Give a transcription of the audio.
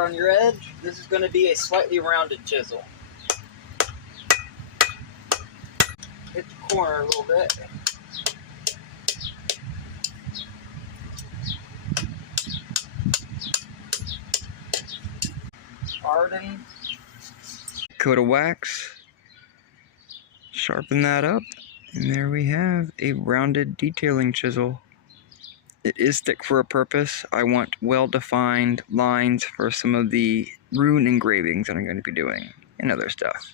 start on your edge. This is going to be a slightly rounded chisel. Hit the corner a little bit. Harden. Coat of wax. Sharpen that up. And there we have a rounded detailing chisel. It is thick for a purpose. I want well-defined lines for some of the rune engravings that I'm going to be doing and other stuff.